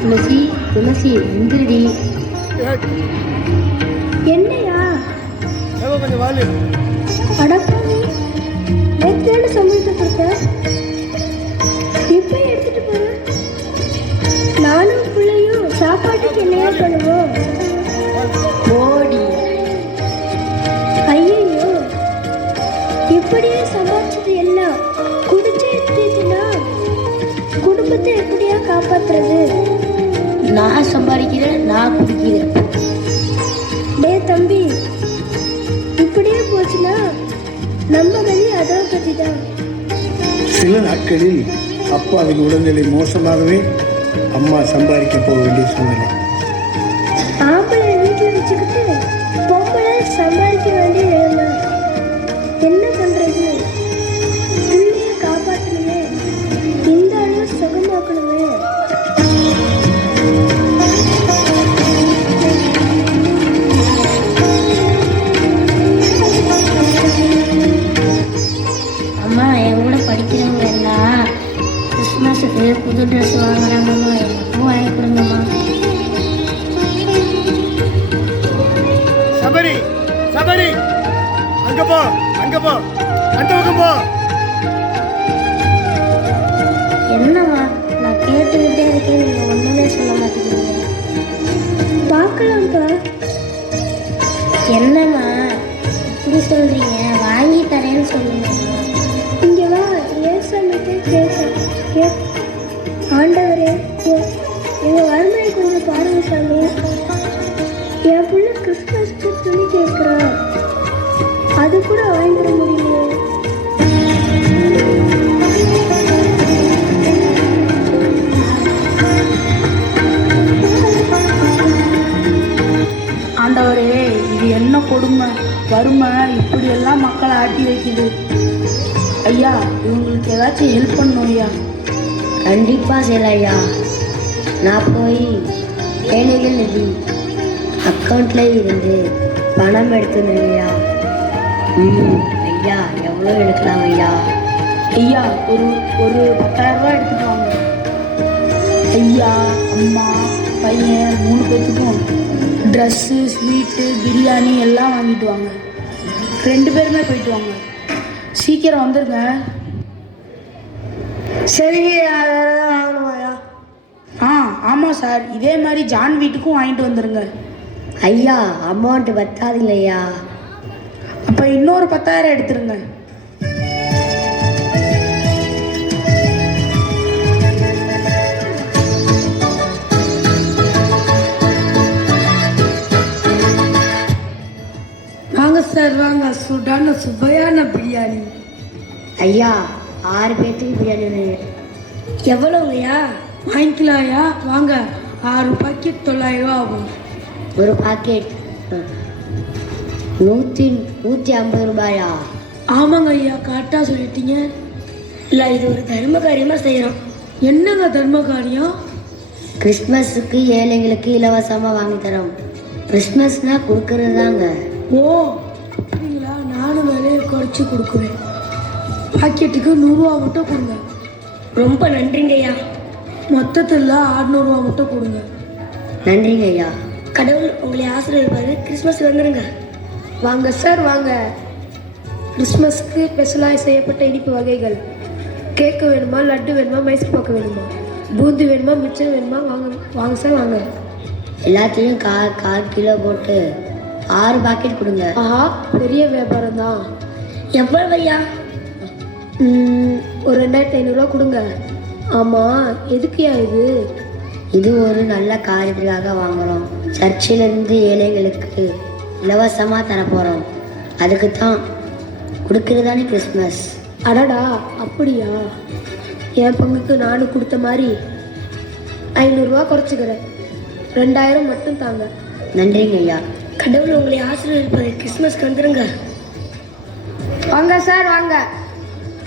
துளசி துளசி எந்திரடி. என்னையா கொஞ்சம் வாழு. அடப்பாவி, நேற்று சமைத்து கொடுத்த இப்போ எடுத்துட்டு போறேன். நானும் பிள்ளையும் சாப்பாட்டுக்கு என்னையா பண்ணுவோம்? ஓடி. ஐயோ, இப்படியே சமாளிச்சது எல்லாம் குடிச்சே தீட்டுனா குடும்பத்தை எப்படியா காப்பாத்துறது? நான் சம்பாதிக்கிறேன், நான் குடிக்கிறேன். டே தம்பி, இப்படியே போச்சுன்னா நம்ம கதி அதோ கதிதான். சில நாட்களில் அப்பாவின் உடல்நிலை மோசமாகவே அம்மா சம்பாதிக்க போக வேண்டிய சூழ்நிலை. ஆம்பளை வீட்டில் வச்சுக்கிட்டு பொம்பளை சம்பாதிக்க வேண்டிய நிலைமை. என்ன பண்றது? பிள்ளைய காப்பாற்றணுமே, இந்த அளவு சுகமாக்கணுமே. அம்மா, என் கூட படிக்கிறவங்க எல்லாம் கிறிஸ்மஸுக்கு புது ட்ரெஸ் வாங்குறாங்கம்மா. எனக்கும் வாங்கி கொடுங்கம்மா. சபரி சபரி, அங்க போ, அங்க போ, அந்த பக்கம் போ. என்னம்மா, நான் கேட்டுக்கிட்டே இருக்கேன், நீங்க ஒண்ணுமே சொல்ல மாட்டேங்கிறீங்க. பார்க்கலாம்ப்பா. என்னம்மா இப்படி சொல்றீங்க? வாங்கி தரேன்னு சொல்லுங்க. இங்க வா, ஏசாமிட்டே கேட்க. ஆண்டவரே, எங்க வறுமையை கொஞ்சம் பாருங்க சாமி. என் பிள்ளை கிறிஸ்மஸ்க்கு துணி கேட்குறான், அது கூட வாங்கிட முடியலையே. ஆண்டவரே, இது என்ன கொடுமை, வறுமை இப்படியெல்லாம் மக்களை ஆட்டி வைக்குது. ஐயா, இவங்களுக்கு ஏதாச்சும் ஹெல்ப் பண்ணணும் ஐயா. கண்டிப்பாக செய்யலாம் ஐயா. நான் போய் ஏழைகள் நிதி அக்கௌண்ட்ல இருந்து பணம் எடுத்துனேன் ஐயா. ஐயா, எவ்வளோ எடுக்கலாம் ஐயா? ஐயா, ஒரு 10,000 ரூபாய் எடுத்துட்டு வாங்க. ஐயா, அம்மா, பையன் 3 பேர்த்துக்கும் ட்ரெஸ்ஸு, ஸ்வீட்டு, பிரியாணி எல்லாம் வாங்கிட்டு வாங்க. 2 பேருமே போயிட்டு வாங்க. சீக்கிரம் வந்துருங்க. சரிங்க. ஆமாம் சார், இதே மாதிரி ஜான் வீட்டுக்கும் வாங்கிட்டு வந்துருங்க. ஐயா, அமௌண்ட் பத்தாது ஐயா. அப்போ இன்னொரு 10,000 எடுத்துருங்க. வாங்க சார், வாங்க. சுடான சுவையான பிரியாணி. ஐயா, 6 பேர்த்துக்கு பிரியாணி வேணும். எவ்வளோங்கய்யா? வாங்கிக்கலாம்யா, வாங்க. 6 பாக்கெட் 900 ரூபா ஆகும். ஒரு பாக்கெட் 150 ரூபாயா? ஆமாங்க ஐயா, கரெக்டாக சொல்லிட்டீங்க. இல்லை, இது ஒரு தர்ம காரியமாக செய்கிறோம். என்னங்க தர்ம காரியம்? கிறிஸ்மஸுக்கு ஏழைங்களுக்கு இலவசமாக வாங்கி தரோம். கிறிஸ்மஸ்னால் கொடுக்கறது தாங்க. ஓ, அப்படிங்களா? நானும் விலையை குறைச்சி கொடுக்குறேன். பாக்கெட்டுக்கு 100 ரூபா மட்டும் கொடுங்க. ரொம்ப நன்றிங்க ஐயா. மொத்தத்தில் 600 ரூபா மட்டும் கொடுங்க. நன்றிங்க ஐயா. கடவுள் உங்களை ஆசீர்வதிப்பாரு. கிறிஸ்மஸ் வந்துடுங்க. வாங்க சார், வாங்க. கிறிஸ்மஸ்க்கு ஸ்பெஷலாக செய்யப்பட்ட இனிப்பு வகைகள். கேக்கு வேணுமா, லட்டு வேணுமா, மைசூர் பாக்கு வேணுமா, பூந்தி வேணுமா, மிச்சம் வேணுமா? வாங்க வாங்க சார், வாங்க. எல்லாத்தையும் கால் கிலோ போட்டு 6 பாக்கெட் கொடுங்க. ஆஹா, பெரிய வியாபாரம் தான். எவ்வளவு ஐயா? ஒரு 2,500 ரூபா கொடுங்க. ஆமாம், எதுக்குயா இது? இது ஒரு நல்ல காரியத்துக்காக வாங்குகிறோம். சர்ச்சிலிருந்து ஏழைகளுக்கு இலவசமாக தரப்போகிறோம். அதுக்கு தான் கொடுக்கறதானே கிறிஸ்மஸ். அடடா, அப்படியா? என் பங்குக்கு நானும் கொடுத்த மாதிரி 500 ரூபா குறைச்சிக்கிறேன். 2000 மட்டும் தாங்க. நன்றிங்க ஐயா. கடவுள் உங்களை ஆசீர்வதிப்பாரு. கிறிஸ்மஸ்க்கு வந்துருங்க. வாங்க சார், வாங்க.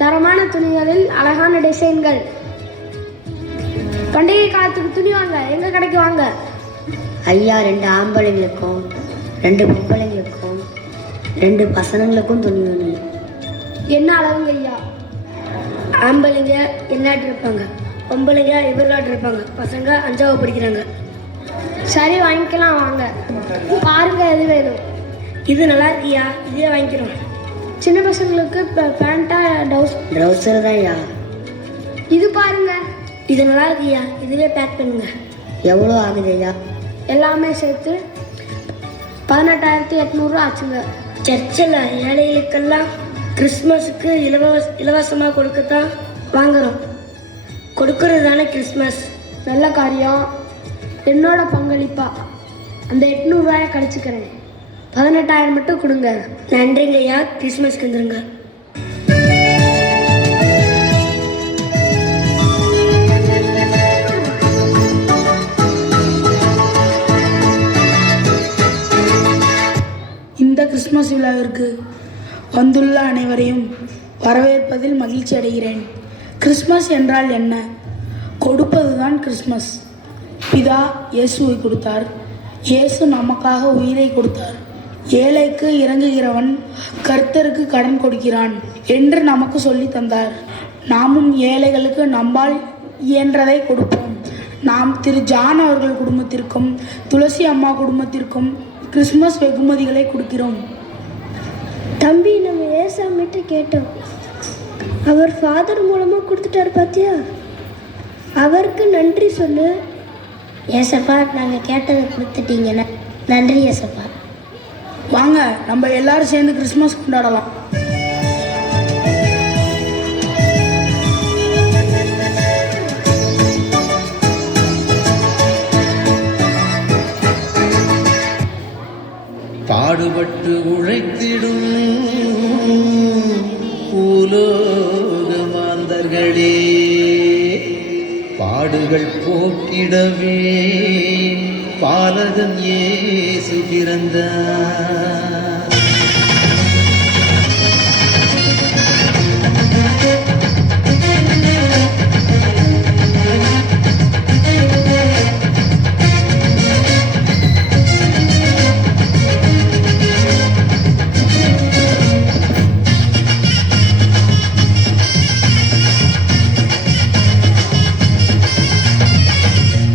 தரமான துணிகளில் அழகான டிசைன்கள். பண்டிகை காலத்துக்கு துணி வாங்க, எங்க கடைக்கு வாங்க. ஐயா, 2 ஆம்பளைங்களுக்கும் 2 பொம்பளைங்களுக்கும் 2 பசங்களுக்கும் துணி வேணும். என்ன அளவுங்க ஐயா? ஆம்பளைங்க எல்லாட்டு இருப்பாங்க, பொம்பளைங்க இவர்களாட்டு இருப்பாங்க. பசங்க 5ஆவது படிக்கிறாங்க. சரி வாங்கிக்கலாம் வாங்க. பாருங்க எது வேணும். இது நல்லா இருக்கியா? இதே வாங்கிக்கிறோம். சின்ன பசங்களுக்கு பேண்டா ட்ரௌசர் தான்யா. இது பாருங்க. இது நல்லா இருக்கியா? இதுவே பேக் பண்ணுங்க. எவ்வளோ ஆகுது ஐயா? எல்லாமே சேர்த்து 18,800 ஆச்சுங்க. சர்ச்சில் ஏழைகளுக்கெல்லாம் கிறிஸ்மஸுக்கு இலவசமாக கொடுக்கத்தான் வாங்குகிறோம். கொடுக்கறது தானே கிறிஸ்மஸ். நல்ல காரியம். என்னோட பங்களிப்பா அந்த 800 ரூபாயை கழிச்சுக்கிறேன். 18,000 மட்டும் கொடுங்க. நன்றிங்க ஐயா. கிறிஸ்மஸ்க்கு வந்துருங்க. இந்த கிறிஸ்மஸ் விழாவிற்கு வந்துள்ள அனைவரையும் வரவேற்பதில் மகிழ்ச்சி அடைகிறேன். கிறிஸ்மஸ் என்றால் என்ன? கொடுப்பதுதான் கிறிஸ்மஸ். பிதா இயேசுவை கொடுத்தார். இயேசு நமக்காக உயிரை கொடுத்தார். ஏழைக்கு இறங்குகிறவன் கர்த்தருக்கு கடன் கொடுக்கிறான் என்று நமக்கு சொல்லி தந்தார். நாமும் ஏழைகளுக்கு நம்மால் இயன்றதை கொடுப்போம். நாம் திரு ஜான் அவர்கள் குடும்பத்திற்கும் துளசி அம்மா குடும்பத்திற்கும் கிறிஸ்மஸ் வெகுமதிகளை கொடுக்கிறோம். தம்பி, நம்ம ஏசாமிட்டு கேட்டோம். அவர் ஃபாதர் மூலமாக கொடுத்துட்டார் பார்த்தியா? அவருக்கு நன்றி சொல்லு. ஏசப்பா, நாங்கள் கேட்டதை கொடுத்துட்டீங்கன்னா நன்றி ஏசப்பா. வாங்க நம்ம எல்லாரும் சேர்ந்து கிறிஸ்மஸ் கொண்டாடலாம். பாடுபட்டு உழைத்திடும் பூலோக மாந்தர்களே, பாடுகள் போக்கிடவே பாலகன் இயேசு பிறந்தார்.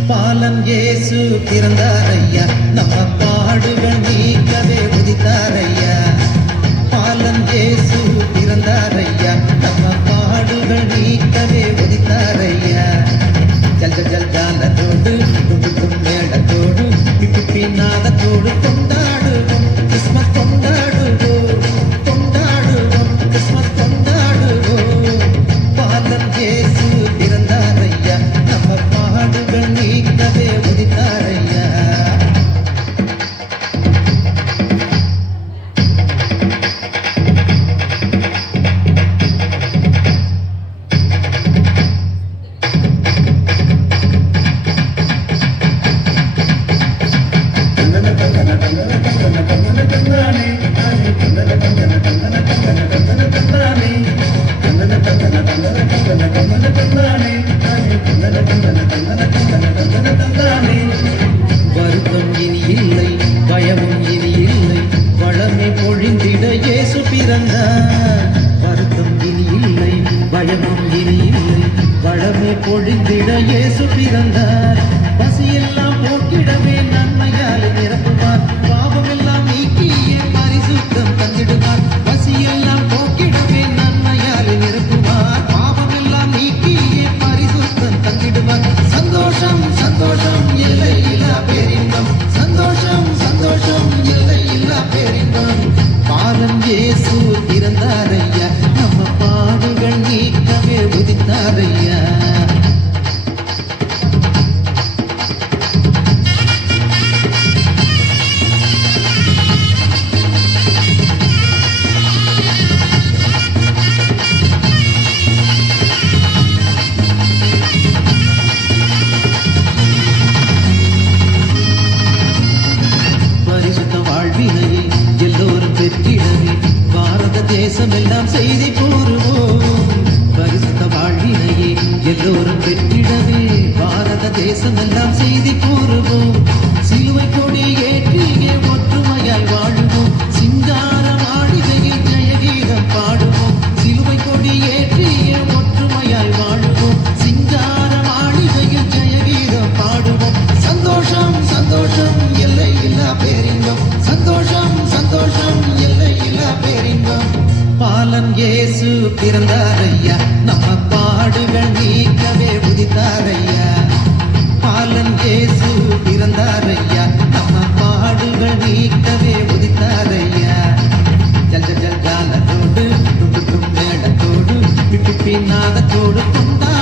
பாலன் இயேசு பிறந்தார் ஐயா, நம்ம பாடுகள் நீக்கவே உதித்தார் ஐயா. பாலன் இயேசு பிறந்தார் ஐயா, நம்ம பாடுகள் நீக்கவே உதித்தார் ஐயா. ஜல் ஜல் ஜாலத்தோடு மேளத்தோடு பிப்பி நாதத்தோடு கொண்டாடுவோம் கிறிஸ்மஸ் கொண்டாடுவோம் கொண்டாடுவோம் கிறிஸ்மஸ் கொண்டாடுவோம். பாலன் இயேசு பிறந்தார் ஐயா, நம்ம பாடுகள் நீக்கவே உதித்தார் ஐயா. வருத்தம் இனி இல்லை, பயமும் இனி இல்லை, வளமை பொழிந்திட இயேசு பிறந்தார். வருத்தம் இனி இல்லை, பயமும் இனி இல்லை, வளமை பொழிந்திட இயேசு பிறந்தார். பசியெல்லாம் போக்கிடவே நன்மையால் நிரப்புவார், பாவமெல்லாம் நீக்கியே பரிசுத்தம் தந்திடுவார். பசியெல்லாம் போக்கிடவே நன்மையால் நிரப்புவார், பாவமெல்லாம் நீக்கியே பரிசுத்தம் தந்திடுவார். சந்தோஷம் சந்தோஷம் எல்லை இல்லா பேரின்பம், சந்தோஷம் சந்தோஷம் எல்லை இல்லா பேரின்பம். பாலன் இயேசு பிறந்தார் ஐயா, நம்ம பாடுகள் நீக்கவே உதித்தார் ஐயா. பரிசுத்த வாழ்வினையை எல்லோரும் பெற்றிடவே பாரத தேசம் எல்லாம் செய்தி கூறுவோம். பரிசுத்த வாழ்வினையை எல்லோரும் பெற்றிடவே பாரத தேசம் எல்லாம் செய்தி கூறுவோம். சிலுவை கொடி ஏற்றியே ஒற்றுமையாய் வாழுவோம், சிங்கார மாளிகையில் ஜெயகீதம் பாடுவோம். சிலுவை கொடி ஏற்றியே ஒற்றுமை பிறந்தாரையா நம்ம பாடுகள் நீக்கவே உதித்தாரையா பாலன் இயேசு பிறந்தாரையா நம்ம பாடுகள் நீக்கவே உதித்தாரையா ஜல் ஜல் ஜல் ஜாலத்தோடு மேடத்தோடு பிப்பி நாதத்தோடு கொண்டா